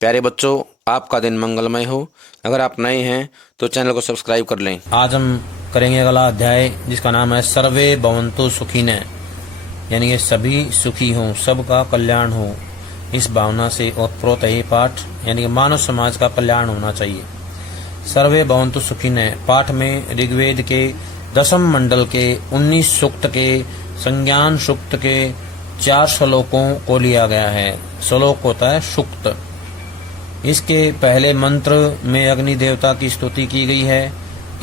प्यारे बच्चों, आपका दिन मंगलमय हो। अगर आप नए हैं तो चैनल को सब्सक्राइब कर लें। आज हम करेंगे अगला अध्याय जिसका नाम है सर्वे भवन्तु सुखिनः, यानी कि सभी सुखी हों, सबका कल्याण हो। इस भावना से ओतप्रोत है ये पाठ, यानी कि मानव समाज का कल्याण होना चाहिए। सर्वे भवन्तु सुखिनः पाठ में ऋग्वेद के 10वें मंडल के 19 सूक्त के संज्ञान सूक्त के 4 श्लोकों को लिया गया है। श्लोक होता है सूक्त। इसके पहले मंत्र में अग्नि देवता की स्तुति की गई है।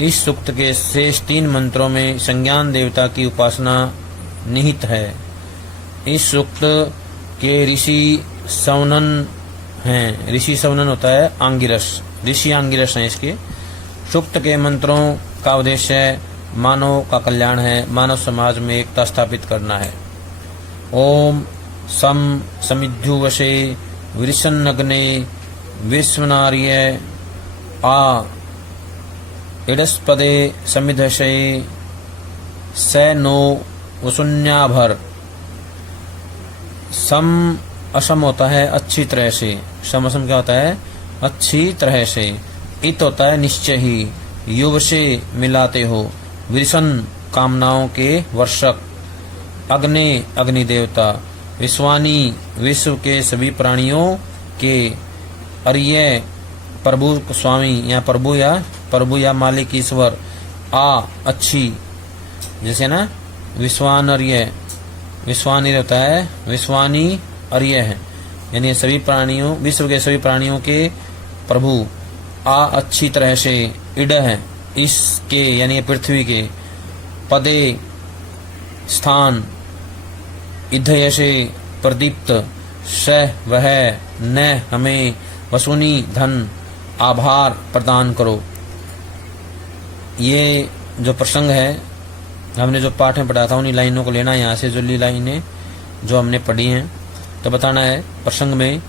इस सूक्त के शेष 3 मंत्रों में संज्ञान देवता की उपासना निहित है। इस सूक्त के ऋषि सवनन हैं। ऋषि सवनन होता है आंगिरस, ऋषि आंगिरस हैं इसके। सूक्त के मंत्रों का उद्देश्य मानव का कल्याण है, मानव समाज में एकता स्थापित करना है। ओम सम समिद्धुवशे विरसन्नग्ने विश्वनार्य आ इडस्पदे समिधशे स नो वसुन्याभर। सम असम होता है अच्छी तरह से। सम असम क्या होता है? अच्छी तरह से। इत होता है निश्चय ही। युव से मिलाते हो। विरसन कामनाओं के वर्षक। अग्नि अग्नि देवता। विश्वानी विश्व के सभी प्राणियों के। अर्य प्रभु स्वामी या प्रभु या मालिक ईश्वर। आ अच्छी, जैसे ना विश्वानर्य, विश्वानी होता है विश्वानी अर्य है, यानी सभी प्राणियों, विश्व के सभी प्राणियों के प्रभु। आ अच्छी तरह से। इड है इसके, यानी पृथ्वी के। पदे स्थान। इधय से प्रदीप्त। स वह। न हमें। वसुनी धन। आभार प्रदान करो। ये जो प्रसंग है, हमने जो पाठ में पढ़ा था उन्हीं लाइनों को लेना है यहाँ से, जो लाइनें जो हमने पढ़ी हैं। तो बताना है प्रसंग में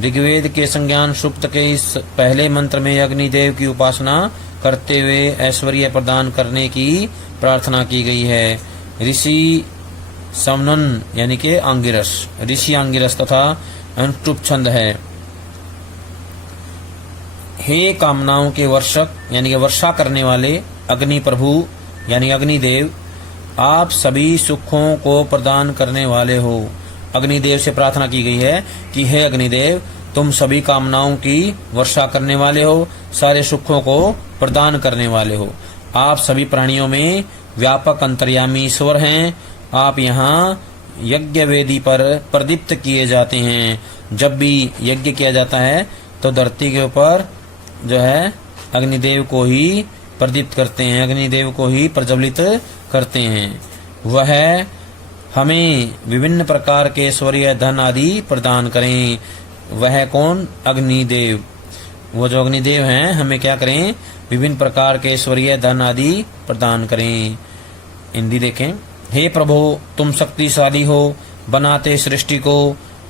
ऋग्वेद के संज्ञान सूक्त के इस पहले मंत्र में अग्निदेव की उपासना करते हुए ऐश्वर्य प्रदान करने की प्रार्थना की गई है। ऋषि समनन यानी कि आंगिरस, ऋषि आंगिरस तथा अनुष्टुप छंद है। हे कामनाओं के वर्षक, यानी कि वर्षा करने वाले अग्नि प्रभु यानी अग्निदेव, आप सभी सुखों को प्रदान करने वाले हो। अग्निदेव से प्रार्थना की गई है कि हे अग्निदेव, तुम सभी कामनाओं की वर्षा करने वाले हो, सारे सुखों को प्रदान करने वाले हो। आप सभी प्राणियों में व्यापक अंतर्यामी ईश्वर हैं। आप यहाँ यज्ञ वेदी पर प्रदीप्त किए जाते हैं। जब भी यज्ञ किया जाता है तो धरती के ऊपर जो है अग्निदेव को ही प्रदीप्त करते हैं, अग्निदेव को ही प्रज्वलित करते हैं। वह हमें विभिन्न प्रकार के ऐश्वर्य धन आदि प्रदान करें। वह कौन? अग्निदेव। वो जो अग्निदेव हैं हमें क्या करें? विभिन्न प्रकार के ऐश्वर्य धन आदि प्रदान करें। हिंदी देखें। हे प्रभु, तुम शक्तिशाली हो, बनाते सृष्टि को।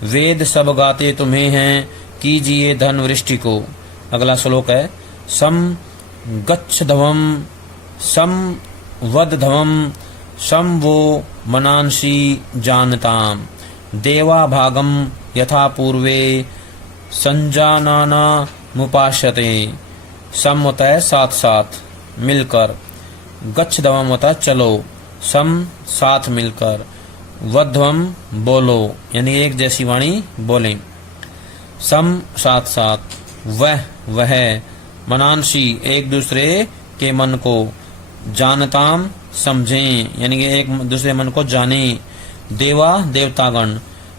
वेद सब गाते तुम्हें हैं, कीजिए धन वृष्टि को। अगला श्लोक है सम गच्छध्वम सम वदध्वम सम वो मनांसी जानताम। देवा भागम यथा पूर्वे संजानाना मुपाश्यते। सम होता है साथ साथ मिलकर। गच्छध्वम होता है चलो। सम साथ मिलकर। वध्वम बोलो, यानी एक जैसी वाणी बोलें। सम साथ साथ। वह मनांसी एक दूसरे के मन को। जानताम समझें, यानी कि एक दूसरे मन को जाने। देवा देवतागण।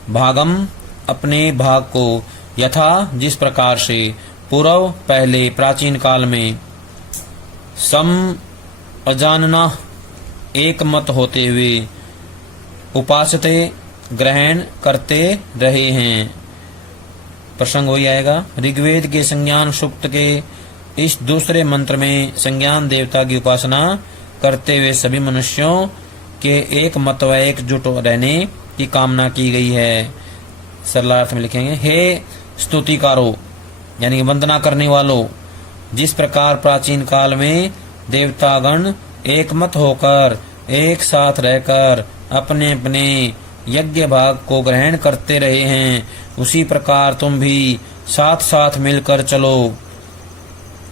भागम अपने भाग को। यथा जिस प्रकार से। पूर्व पहले प्राचीन काल में। सम अजानना एक मत होते हुए। उपासते ग्रहण करते रहे हैं। प्रसंग वही आएगा। ऋग्वेद के संज्ञान सूक्त के इस दूसरे मंत्र में संज्ञान देवता की उपासना करते हुए सभी मनुष्यों के एक मत व एकजुट रहने की कामना की गई है। सरलार्थ में लिखेंगे हे स्तुतिकारो, यानी वंदना करने वालों, जिस प्रकार प्राचीन काल में देवतागण एक मत होकर एक साथ रहकर अपने अपने यज्ञ भाग को ग्रहण करते रहे हैं, उसी प्रकार तुम भी साथ साथ मिलकर चलो,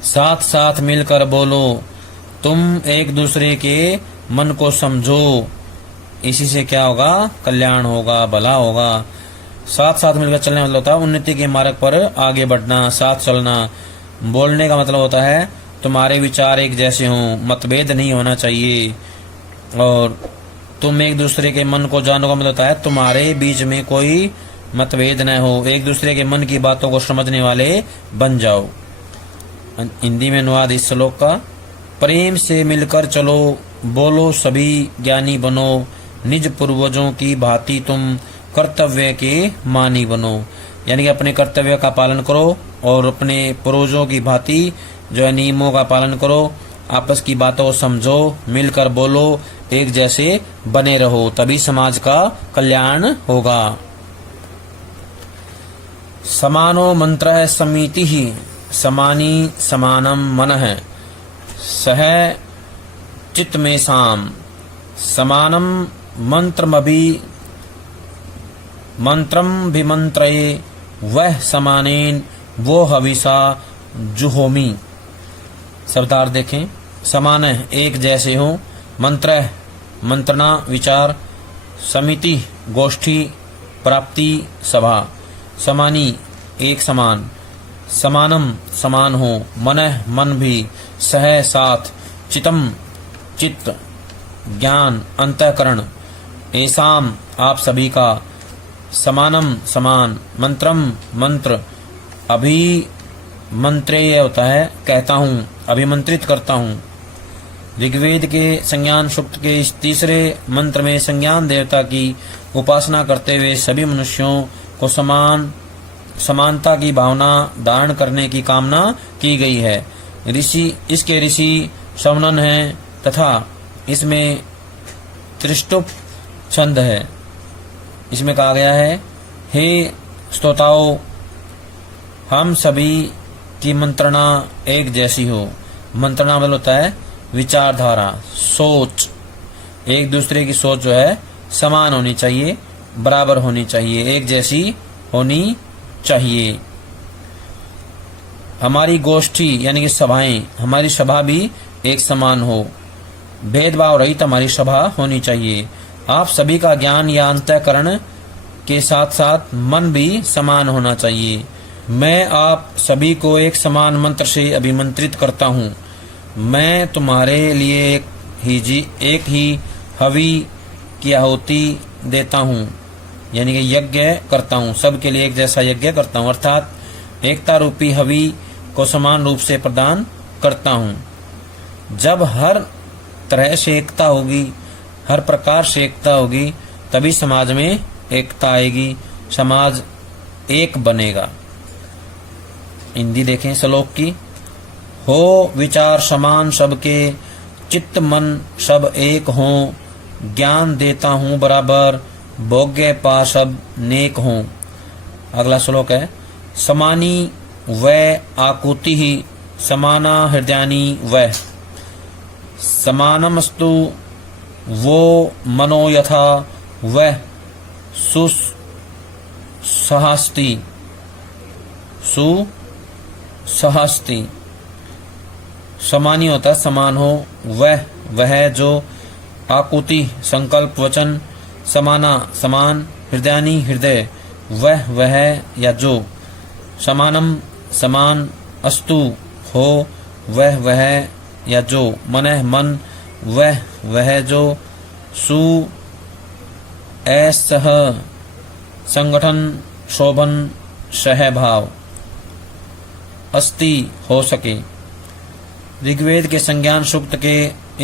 साथ साथ मिलकर बोलो, तुम एक दूसरे के मन को समझो, इसी से क्या होगा, कल्याण होगा, भला होगा। साथ साथ मिलकर चलने मतलब होता है उन्नति के मार्ग पर आगे बढ़ना, साथ चलना। बोलने का मतलब होता है तुम्हारे विचार एक जैसे हों, मतभेद नहीं होना चाहिए। और तुम एक दूसरे के मन को जानो का मतलब होता है तुम्हारे बीच में कोई मतभेद न हो, एक दूसरे के मन की बातों को समझने वाले बन जाओ। हिंदी में अनुवाद इस श्लोक का, प्रेम से मिलकर चलो, बोलो सभी ज्ञानी बनो, निज पूर्वजों की भांति तुम कर्तव्य के मानी बनो। यानी कि अपने कर्तव्य का पालन करो और अपने पूर्वजों की भांति जो है नियमों का पालन करो, आपस की बातों को समझो, मिलकर बोलो, एक जैसे बने रहो, तभी समाज का कल्याण होगा। समानो मंत्र समिति ही समानी समानम मनः सह चित्त में साम समानम मंत्रम विमंत्रये वह समानेन वो हविषा जुहोमी। शब्दार्थ देखें, समान एक जैसे हो, मंत्र मंत्रणा विचार, समिति गोष्ठी, प्राप्ति सभा, समानी एक समान, समानम समान हो, मनः मन भी, सह साथ, चितम चित्त, ज्ञान अंतःकरण, ऐसाम आप सभी का, समानम समान, मंत्रम मंत्र, अभिमंत्रेय होता है कहता हूँ, अभिमंत्रित करता हूँ। ऋग्वेद के संज्ञान सूक्त के इस तीसरे मंत्र में संज्ञान देवता की उपासना करते हुए सभी मनुष्यों को समानता की भावना धारण करने की कामना की गई है। इसके ऋषि शवनन है तथा इसमें त्रिष्टुप छंद है। इसमें कहा गया है, हे स्तोताओ, हम सभी की मंत्रणा एक जैसी हो। मंत्रणा मतलब होता है विचारधारा, सोच, एक दूसरे की सोच जो है समान होनी चाहिए, बराबर होनी चाहिए, एक जैसी होनी चाहिए। हमारी गोष्ठी यानी कि सभाएं, हमारी सभा भी एक समान हो, भेदभाव रहित हमारी सभा होनी चाहिए। आप सभी का ज्ञान या अंतःकरण के साथ साथ मन भी समान होना चाहिए। मैं आप सभी को एक समान मंत्र से अभिमंत्रित करता हूँ। मैं तुम्हारे लिए एक ही हवि की आहुति देता हूँ, यानी कि यज्ञ करता हूँ, सबके लिए एक जैसा यज्ञ करता हूँ, अर्थात एकता रूपी हवि को समान रूप से प्रदान करता हूँ। जब हर तरह से एकता होगी, हर प्रकार से एकता होगी, तभी समाज में एकता आएगी, समाज एक बनेगा। हिंदी देखें श्लोक की, हो विचार समान सबके, चित्त मन सब एक हों, ज्ञान देता हूँ बराबर, भोग्य पा सब नेक हों। अगला श्लोक है, समानी वै आकुति ही समाना हृदयानी वै, समानमस्तु वो मनो यथा वह सुसहस्ति। समानी होता है समान हो, वह जो, आकुति संकल्प वचन, समाना समान, हृदयानी हृदय, वह या जो, समानम समान, अस्तु हो, वह या जो, मनः मन, वह जो, सु ऐसह संगठन शोभन सहभाव, अस्ति हो सके। ऋग्वेद के संज्ञान सूक्त के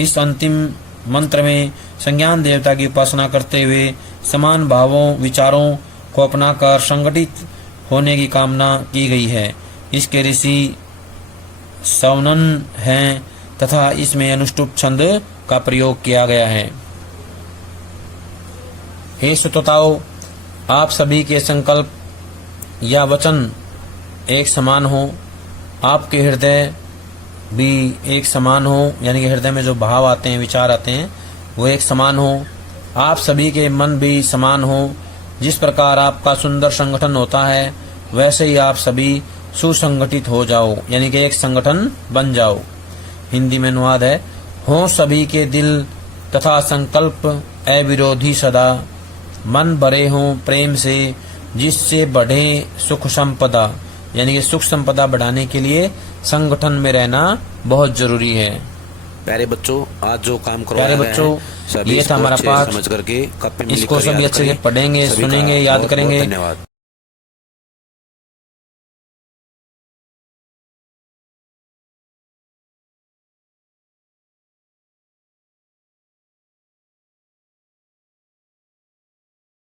इस अंतिम मंत्र में संज्ञान देवता की उपासना करते हुए समान भावों विचारों को अपनाकर संगठित होने की कामना की गई है। इसके ऋषि सवनन हैं तथा इसमें अनुष्टुप छंद का प्रयोग किया गया है। हे श्रोताओं, आप सभी के संकल्प या वचन एक समान हो, आपके हृदय भी एक समान हो, यानी कि हृदय में जो भाव आते हैं, विचार आते हैं, वो एक समान हो, आप सभी के मन भी समान हो। जिस प्रकार आपका सुंदर संगठन होता है, वैसे ही आप सभी सुसंगठित हो जाओ, यानी कि एक संगठन बन जाओ। हिंदी में अनुवाद है, हो सभी के दिल तथा संकल्प अविरोधी सदा, मन भरे हों प्रेम से जिससे बढ़े सुख संपदा, यानी कि सुख संपदा बढ़ाने के लिए संगठन में रहना बहुत जरूरी है। प्यारे बच्चों, आज जो काम करवाया प्यारे गया बच्चों, है, सभी ये था इसको हमारा अच्छे पाठ। समझ करके कॉपी में इसको लिखकर सभी याद अच्छे से करें। पढ़ेंगे, सभी का सुनेंगे, याद बहुत बहुत करेंगे। धन्यवाद।